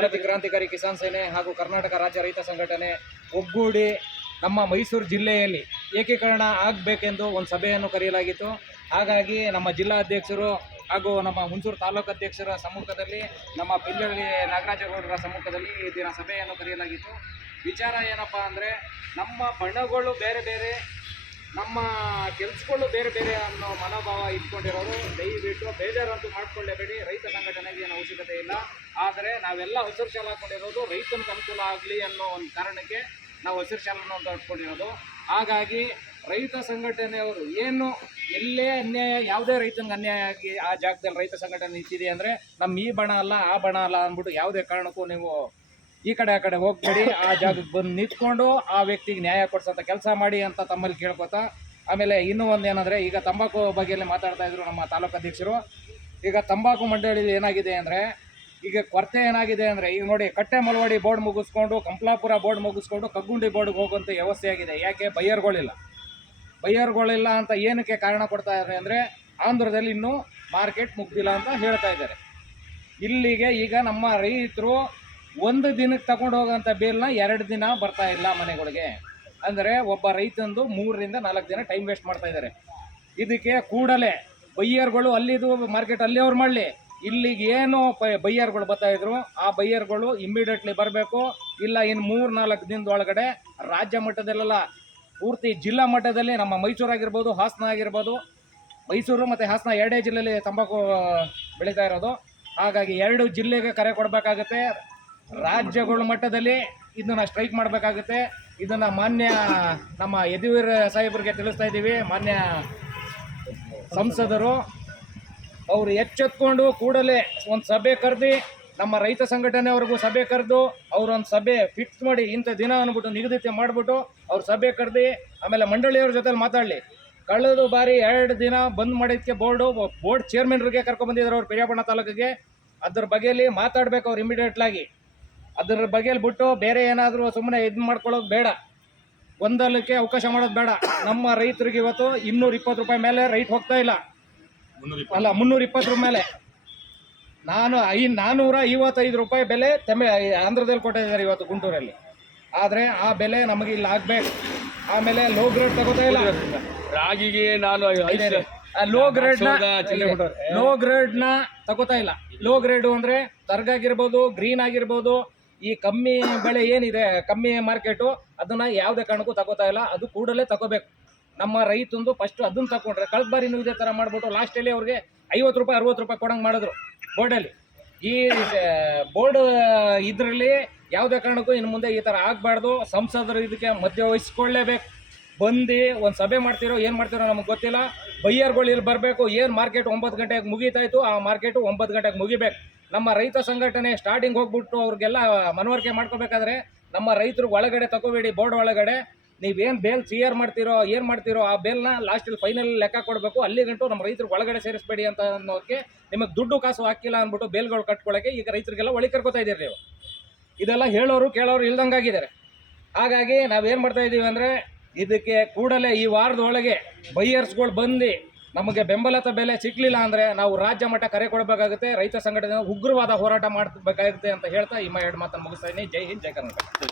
ಭಾರತ ಕ್ರಾಂತಿಕಾರಿ ಕಿಸಾನ್ ಸೇನೆ ಹಾಗೂ ಕರ್ನಾಟಕ ರಾಜ್ಯ ರೈತ ಸಂಘಟನೆ ಒಗ್ಗೂಡಿ ನಮ್ಮ ಮೈಸೂರು ಜಿಲ್ಲೆಯಲ್ಲಿ ಏಕೀಕರಣ ಆಗಬೇಕೆಂದು ಒಂದು ಸಭೆಯನ್ನು ಕರೆಯಲಾಗಿತ್ತು. ಹಾಗಾಗಿ ನಮ್ಮ ಜಿಲ್ಲಾ ಅಧ್ಯಕ್ಷರು ಹಾಗೂ ನಮ್ಮ ಹುಣಸೂರು ತಾಲೂಕು ಅಧ್ಯಕ್ಷರ ಸಮ್ಮುಖದಲ್ಲಿ, ನಮ್ಮ ಪಿಲ್ಲಳ್ಳಿ ನಾಗರಾಜಗೌಡರ ಸಮ್ಮುಖದಲ್ಲಿ ಈ ದಿನ ಸಭೆಯನ್ನು ಕರೆಯಲಾಗಿತ್ತು. ವಿಚಾರ ಏನಪ್ಪ ಅಂದರೆ, ನಮ್ಮ ಬಣ್ಣಗಳು ಬೇರೆ ಬೇರೆ, ನಮ್ಮ ಕೆಲಸಗಳು ಬೇರೆ ಬೇರೆ ಅನ್ನೋ ಮನೋಭಾವ ಇಟ್ಕೊಂಡಿರೋರು, ದಯವಿಟ್ಟು ಬೇಜಾರಂತೂ ಮಾಡ್ಕೊಳ್ಳೇಬೇಡಿ. ರೈತ ಸಂಘಟನೆಗೆ ಏನು ಅವಶ್ಯಕತೆ ಇಲ್ಲ. ಆದರೆ ನಾವೆಲ್ಲ ಹಸಿರು ಶಾಲೆ ಹಾಕೊಂಡಿರೋದು ರೈತನಿಗೆ ಅನುಕೂಲ ಆಗಲಿ ಅನ್ನೋ ಒಂದು ಕಾರಣಕ್ಕೆ ನಾವು ಹಸಿರು ಶಾಲನ್ನು ಹಾಕೊಂಡಿರೋದು ಹಾಗಾಗಿ ರೈತ ಸಂಘಟನೆಯವರು ಏನು ಎಲ್ಲೇ ಅನ್ಯಾಯ, ಯಾವುದೇ ರೈತನಿಗೆ ಅನ್ಯಾಯ ಆಗಿ ಆ ಜಾಗದಲ್ಲಿ ರೈತ ಸಂಘಟನೆ ನಿಂತಿದೆ ಅಂದರೆ ನಮ್ಮ ಈ ಬಣ ಅಲ್ಲ, ಆ ಬಣ ಅಲ್ಲ ಅಂದ್ಬಿಟ್ಟು ಯಾವುದೇ ಕಾರಣಕ್ಕೂ ನೀವು ಈ ಕಡೆ, ಆ ಕಡೆ ಹೋಗ್ಬೇಡಿ, ಆ ಜಾಗಕ್ಕೆ ಬಂದು ನಿಂತ್ಕೊಂಡು ಆ ವ್ಯಕ್ತಿಗೆ ನ್ಯಾಯ ಕೊಡ್ಸೋಂಥ ಕೆಲಸ ಮಾಡಿ ಅಂತ ತಮ್ಮಲ್ಲಿ ಕೇಳ್ಕೊತಾ, ಆಮೇಲೆ ಇನ್ನೂ ಒಂದು ಏನಂದರೆ ಈಗ ತಂಬಾಕು ಬಗ್ಗೆಯಲ್ಲಿ ಮಾತಾಡ್ತಾ ಇದ್ರು ನಮ್ಮ ತಾಲೂಕು ಅಧ್ಯಕ್ಷರು. ಈಗ ತಂಬಾಕು ಮಂಡಳಿ ಏನಾಗಿದೆ ಅಂದರೆ ಈಗ ಕೊರತೆ ಏನಾಗಿದೆ ಅಂದರೆ, ಈಗ ನೋಡಿ ಕಟ್ಟೆ ಮಲವಾಡಿ ಬೋರ್ಡ್ ಮುಗಿಸ್ಕೊಂಡು ಕಂಪ್ಲಾಪುರ ಬೋರ್ಡ್ ಮುಗಿಸ್ಕೊಂಡು, ಕಗ್ಗುಂಡಿ ಬೋರ್ಡ್ಗೆ ಹೋಗುವಂಥ ವ್ಯವಸ್ಥೆ ಆಗಿದೆ. ಯಾಕೆ? ಬಯ್ಯರ್ಗಳಿಲ್ಲ ಬಯ್ಯರ್ಗಳಿಲ್ಲ ಅಂತ ಏನಕ್ಕೆ ಕಾರಣ ಕೊಡ್ತಾ ಇದ್ದಾರೆ ಅಂದರೆ, ಆಂಧ್ರದಲ್ಲಿ ಇನ್ನೂ ಮಾರ್ಕೆಟ್ ಮುಗ್ದಿಲ್ಲ ಅಂತ ಹೇಳ್ತಾ ಇದ್ದಾರೆ. ಇಲ್ಲಿಗೆ ಈಗ ನಮ್ಮ ರೈತರು ಒಂದು ದಿನಕ್ಕೆ ತಗೊಂಡು ಹೋಗೋಂಥ ಬೇಲ್ನ ಎರಡು ದಿನ ಬರ್ತಾ ಇಲ್ಲ ಮನೆಗಳಿಗೆ. ಅಂದರೆ ಒಬ್ಬ ರೈತಂದು ಮೂರರಿಂದ ನಾಲ್ಕು ದಿನ ಟೈಮ್ ವೇಸ್ಟ್ ಮಾಡ್ತಾ ಇದ್ದಾರೆ. ಇದಕ್ಕೆ ಕೂಡಲೇ ಬಯ್ಯರ್ಗಳು ಅಲ್ಲಿದು ಮಾರ್ಕೆಟ್ ಅಲ್ಲಿ ಅವ್ರು ಮಾಡಲಿ. ಇಲ್ಲಿಗೆ ಏನು ಬೈಯರ್ಗಳು ಬರ್ತಾ ಇದ್ರು, ಆ ಬೈಯರ್ಗಳು ಇಮ್ಮಿಡಿಯೇಟ್ಲಿ ಬರಬೇಕು. ಇಲ್ಲ, ಇನ್ನು ಮೂರು ನಾಲ್ಕು ದಿನದೊಳಗಡೆ ರಾಜ್ಯ ಮಟ್ಟದಲ್ಲೆಲ್ಲ ಪೂರ್ತಿ ಜಿಲ್ಲಾ ಮಟ್ಟದಲ್ಲಿ ನಮ್ಮ ಮೈಸೂರು ಆಗಿರ್ಬೋದು, ಹಾಸನ ಆಗಿರ್ಬೋದು, ಮೈಸೂರು ಮತ್ತು ಹಾಸನ ಎರಡೇ ಜಿಲ್ಲೆಯಲ್ಲಿ ತಂಬಾಕು ಬೆಳೀತಾ ಇರೋದು. ಹಾಗಾಗಿ ಎರಡು ಜಿಲ್ಲೆಗೆ ಕರೆ ಕೊಡಬೇಕಾಗುತ್ತೆ. ರಾಜ್ಯಗಳ ಮಟ್ಟದಲ್ಲಿ ಇದನ್ನ ಸ್ಟ್ರೈಕ್ ಮಾಡಬೇಕಾಗುತ್ತೆ. ಇದನ್ನು ಮಾನ್ಯ ನಮ್ಮ ಯದುವೀರ್ ಸಾಹೇಬರಿಗೆ ತಿಳಿಸ್ತಾ ಇದ್ದೀವಿ. ಮಾನ್ಯ ಸಂಸದರು ಅವರು ಎಚ್ಚೆತ್ಕೊಂಡು ಕೂಡಲೇ ಒಂದು ಸಭೆ ಕರೆದು, ನಮ್ಮ ರೈತ ಸಂಘಟನೆವರೆಗೂ ಸಭೆ ಕರೆದು, ಅವ್ರೊಂದು ಸಭೆ ಫಿಕ್ಸ್ ಮಾಡಿ ಇಂಥ ದಿನ ಅಂದ್ಬಿಟ್ಟು ನಿಗದಿತ ಮಾಡಿಬಿಟ್ಟು ಅವ್ರ ಸಭೆ ಕರೆದು, ಆಮೇಲೆ ಮಂಡಳಿಯವ್ರ ಜೊತೆಲಿ ಮಾತಾಡಲಿ. ಕಳೆದ ಬಾರಿ ಎರಡು ದಿನ ಬಂದ್ ಮಾಡಿದ್ದಕ್ಕೆ ಬೋರ್ಡು ಬೋರ್ಡ್ ಚೇರ್ಮನ್ರಿಗೆ ಕರ್ಕೊಂಡ್ಬಂದಿದ್ದಾರೆ ಅವ್ರು ಪಿರಿಯಾಪಣ್ಣ ತಾಲೂಕಿಗೆ. ಅದ್ರ ಬಗ್ಗೆಯಲ್ಲಿ ಮಾತಾಡ್ಬೇಕು ಅವ್ರು ಇಮಿಡಿಯೇಟ್ಲಾಗಿ ಅದ್ರ ಬಗೆಯಲ್ಲಿ ಬಿಟ್ಟು ಬೇರೆ ಏನಾದರೂ ಸುಮ್ಮನೆ ಇದು ಮಾಡ್ಕೊಳ್ಳೋದು ಬೇಡ. ಗೊಂದಲಕ್ಕೆ ಅವಕಾಶ ಮಾಡೋದು ಬೇಡ. ನಮ್ಮ ರೈತರಿಗೆ ಇವತ್ತು ಇನ್ನೂರ ಇಪ್ಪತ್ತು ರೂಪಾಯಿ ಮೇಲೆ ರೈಟ್ ಹೋಗ್ತಾ ಇಲ್ಲ. ಅಲ್ಲ ಮುನ್ನೂರ ಇಪ್ಪತ್ತರ ಮೇಲೆ. ನಾನು ಐ ನಾನ್ನೂರ ಐವತ್ತೈದು ರೂಪಾಯಿ ಬೆಲೆ ತಮಿ ಆಂಧ್ರದಲ್ಲಿ ಕೊಟ್ಟಿದ್ದಾರೆ ಇವತ್ತು ಗುಂಟೂರಲ್ಲಿ. ಆದರೆ ಆ ಬೆಲೆ ನಮಗೆ ಇಲ್ಲಿ ಆಗಬೇಕು. ಆಮೇಲೆ ಲೋ ಗ್ರೇಡ್ ತಗೋತಾ ಇಲ್ಲ. ರಾಗಿಗೆ ನಾನು ಐದು ಲೋ ಗ್ರೇಡ್ನ ಲೋ ಗ್ರೇಡ್ನ ನ ತಗೋತಾ ಇಲ್ಲ. ಲೋ ಗ್ರೇಡ್ ಅಂದ್ರೆ ತರ್ಗಾಗಿರ್ಬೋದು ಗ್ರೀನ್ ಆಗಿರ್ಬೋದು ಈ ಕಮ್ಮಿ ಬೆಳೆ ಏನಿದೆ ಕಮ್ಮಿ ಮಾರ್ಕೆಟು ಅದನ್ನು ಯಾವುದೇ ಕಾರಣಕ್ಕೂ ತಗೋತಾ ಇಲ್ಲ. ಅದು ಕೂಡಲೇ ತಗೋಬೇಕು. ನಮ್ಮ ರೈತಂದು ಫಸ್ಟ್ ಅದನ್ನ ತಕೊಂಡ್ರೆ ಕಳೆದ ಬಾರಿನೂ ಇದೇ ಥರ ಮಾಡ್ಬಿಟ್ಟು ಲಾಸ್ಟಲ್ಲಿ ಅವ್ರಿಗೆ ಐವತ್ತು ರೂಪಾಯಿ, ಅರವತ್ತು ರೂಪಾಯಿ ಕೊಡಂಗೆ ಮಾಡಿದ್ರು ಬೋರ್ಡಲ್ಲಿ ಈ ಬೋರ್ಡ್ ಇದರಲ್ಲಿ ಯಾವುದೇ ಕಾರಣಕ್ಕೂ ಇನ್ನು ಮುಂದೆ ಈ ಥರ ಆಗಬಾರ್ದು. ಸಂಸದರು ಇದಕ್ಕೆ ಮಧ್ಯ ವಹಿಸ್ಕೊಳ್ಳೇಬೇಕು. ಬಂದು ಒಂದು ಸಭೆ ಮಾಡ್ತಿರೋ, ಏನು ಮಾಡ್ತಿರೋ ನಮಗೆ ಗೊತ್ತಿಲ್ಲ. ಬೈಯರ್ಗಳು ಇಲ್ಲಿ ಬರಬೇಕು. ಏನು ಮಾರ್ಕೆಟ್ ಒಂಬತ್ತು ಗಂಟೆಗೆ ಮುಗೀತಾಯಿತು, ಆ ಮಾರ್ಕೆಟು ಒಂಬತ್ತು ಗಂಟೆಗೆ ಮುಗಿಬೇಕು. ನಮ್ಮ ರೈತ ಸಂಘಟನೆ ಸ್ಟಾರ್ಟಿಂಗ್ ಹೋಗ್ಬಿಟ್ಟು ಅವ್ರಿಗೆಲ್ಲ ಮನವರಿಕೆ ಮಾಡ್ಕೋಬೇಕಾದ್ರೆ ನಮ್ಮ ರೈತರು ಒಳಗಡೆ ತಗೋಬೇಡಿ ಬೋರ್ಡ್ ಒಳಗಡೆ. ನೀವೇನು ಬೇಲ್ ಕ್ಲಿಯರ್ ಮಾಡ್ತಿರೋ, ಏನು ಮಾಡ್ತಿರೋ, ಆ ಬೇಲ್ನ ಲಾಸ್ಟಲ್ಲಿ ಫೈನಲ್ ಲೆಕ್ಕ ಕೊಡಬೇಕು. ಅಲ್ಲಿ ಗಂಟು ನಮ್ಮ ರೈತರು ಒಳಗಡೆ ಸೇರಿಸಬೇಡಿ ಅಂತ ಅನ್ನೋದಕ್ಕೆ ನಿಮಗೆ ದುಡ್ಡು ಕಾಸು ಹಾಕಿಲ್ಲ ಅಂದ್ಬಿಟ್ಟು ಬೇಲ್ಗಳು ಕಟ್ಕೊಳ್ಳೋಕೆ ಈಗ ರೈತರಿಗೆಲ್ಲ ಒಳಿ ಕರ್ಕೋತಾ ಇದ್ದೀರಿ ನೀವು. ಇದೆಲ್ಲ ಹೇಳೋರು, ಕೇಳೋರು ಇಲ್ದಂಗಾಗಿದ್ದಾರೆ ಹಾಗಾಗಿ ನಾವೇನು ಮಾಡ್ತಾ ಇದ್ದೀವಿ ಅಂದರೆ ಇದಕ್ಕೆ ಕೂಡಲೇ ಈ ವಾರದ ಒಳಗೆ ಬೈಯರ್ಸ್ಗಳು ಬಂದು ನಮಗೆ ಬೆಂಬಲತ ಬೆಲೆ ಸಿಕ್ಕಲಿಲ್ಲ ಅಂದರೆ ನಾವು ರಾಜ್ಯ ಮಟ್ಟ ಕರೆ ಕೊಡಬೇಕಾಗುತ್ತೆ, ರೈತ ಸಂಘಟನೆ ಉಗ್ರವಾದ ಹೋರಾಟ ಮಾಡಬೇಕಾಗುತ್ತೆ ಅಂತ ಹೇಳ್ತಾ ಈ ಎರಡು ಮಾತನ್ನು ಮುಗಿಸ್ತಾ ಜೈ ಹಿಂದ್, ಜೈ ಕರ್ನಾಟಕ.